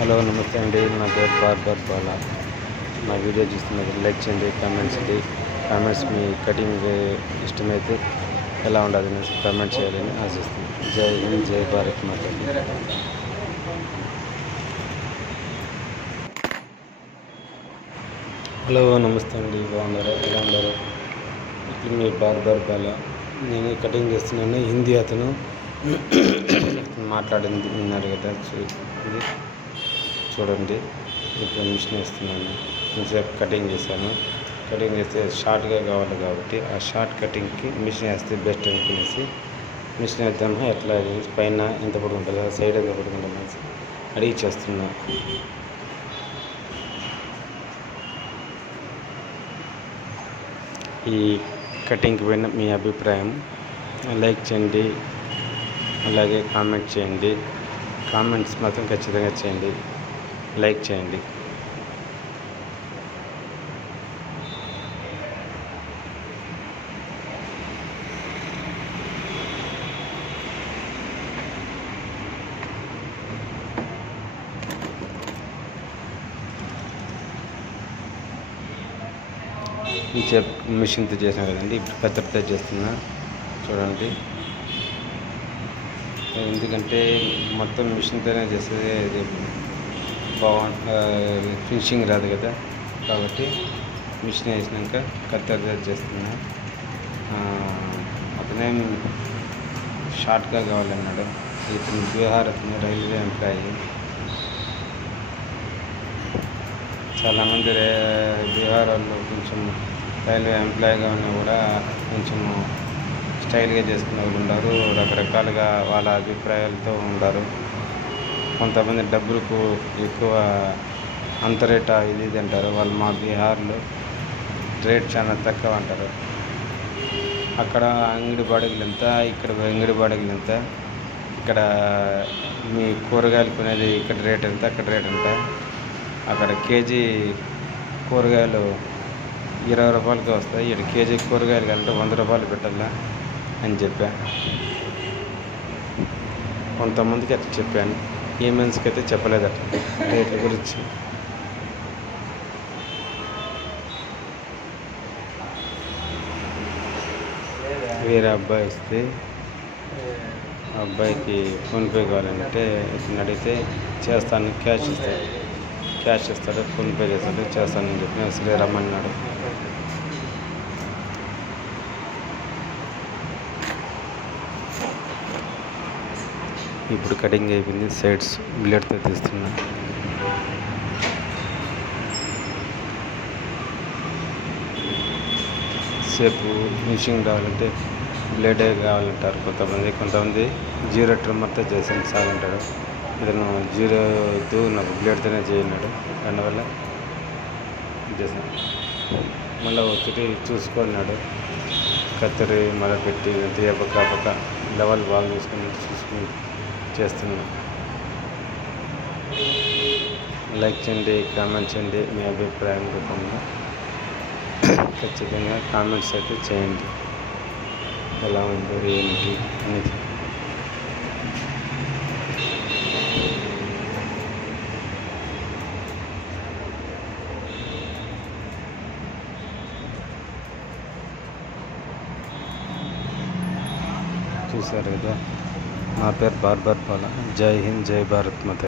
Hello నమస్తే అండి. నా పేరు బార్బర్ బాలా. నా వీడియో చూస్తున్నది లైక్ చేయండి, కామెంట్స్ మీ కటింగ్ ఇష్టమైతే ఎలా ఉండదు అనేసి కామెంట్ చేయాలని ఆశిస్తున్నాను. జై హింద్, జై భారత్ మాతా. హలో నమస్తే అండి, బాగున్నారా? ఎలా ఉన్నారు? ఇప్పుడు మీ బార్బర్ బాలా. నేను కటింగ్ చేస్తున్నాను. హిందీ అతను మాట్లాడింది విన్నారు కదా, చూడండి. ఇప్పుడు మిషన్ వేస్తున్నాను. కొంచెంసేపు కటింగ్ చేశాను. కటింగ్ చేస్తే షార్ట్గా కావాలి కాబట్టి ఆ షార్ట్ కటింగ్కి మిషన్ వేస్తే బెస్ట్ అనుకునేసి మిషన్ వేద్దాము. ఎట్లా పైన ఎంత పడుకుంటుందో, సైడ్ ఎంత పడుకుంటుందో అనేసి అడిగి చేస్తున్నా. ఈ కటింగ్కి పైన మీ అభిప్రాయం లైక్ చేయండి, అలాగే కామెంట్ చేయండి. కామెంట్స్ మాత్రం ఖచ్చితంగా చేయండి, లైక్ చేయండి. మిషన్తో చేసాను కదండి, ఇప్పుడు కత్తెరతో చేస్తున్నా. చూడండి, ఎందుకంటే మొత్తం మిషన్తోనే చేసేది ఫినిషింగ్ రాదు కదా, కాబట్టి మిషన్ వేసినాక కత్తెరతో చేస్తున్నా. అతనేం షార్ట్గా కావాలన్నాడు. ఇతను బీహార్, అతను రైల్వే ఎంప్లాయీ. చాలామంది బీహార్ వాళ్ళు కొంచెం రైల్వే ఎంప్లాయీగా ఉన్నా కూడా కొంచెం స్టైల్గా చేసుకునే వాళ్ళు ఉన్నారు. రకరకాలుగా వాళ్ళ అభిప్రాయాలతో ఉన్నారు. కొంతమంది డబ్బులకు ఎక్కువ అంత రేట్ ఇది అంటారు. వాళ్ళు మా బీహార్లో రేట్ చాలా తక్కువ అంటారు. అక్కడ అంగడి బాడుగులు ఎంత, ఇక్కడ అంగడి బాడుగులు ఎంత, ఇక్కడ మీ కూరగాయలు కొనేది ఇక్కడ రేట్ ఎంత, అక్కడ రేట్ ఎంత. అక్కడ కేజీ కూరగాయలు 20 రూపాయలకి వస్తాయి, ఇక్కడ కేజీ కూరగాయలు కావాలంటే 100 రూపాయలు పెట్టాలా అని చెప్పా. కొంతమందికి అట్లా చెప్పాను, ఏ మనిషికి అయితే చెప్పలేదట రేట్ల గురించి. వేరే అబ్బాయి వస్తే ఆ అబ్బాయికి ఫోన్పే కావాలంటే ఇతను అడిగితే చేస్తాను, క్యాష్ ఇస్తాడు, ఫోన్పే చేస్తానని చెప్పి అసలే రమ్మన్నాడు. ఇప్పుడు కటింగ్ అయిపోయింది. సైడ్స్ బ్లేడ్తో తీస్తున్నా. సేపు ఫినిషింగ్ రావాలంటే బ్లేడే కావాలంటారు కొంతమంది 0 ట్రిమ్మర్తో చేసాను చాలంటాడు. ఇతను 0 వద్దు, నాకు బ్లేడ్తోనే చేయన్నాడు. దానివల్ల చేశాను. మళ్ళీ ఒకటి చూసుకున్నాడు, కత్తెరి మళ్ళీ పెట్టి పక్క లెవెల్ బాగా చూసుకుని చేస్తున్నా. లైక్ చేయండి, కామెంట్ చేయండి. మీ అభిప్రాయం రూపంలో ఖచ్చితంగా కామెంట్స్ అయితే చేయండి. ఎలా ఉందో ఏంటి అనేది. చూసారు కదా, నా పేరు బార్బర్ బాలా. జై హింద్, జై భారత్ మాతా.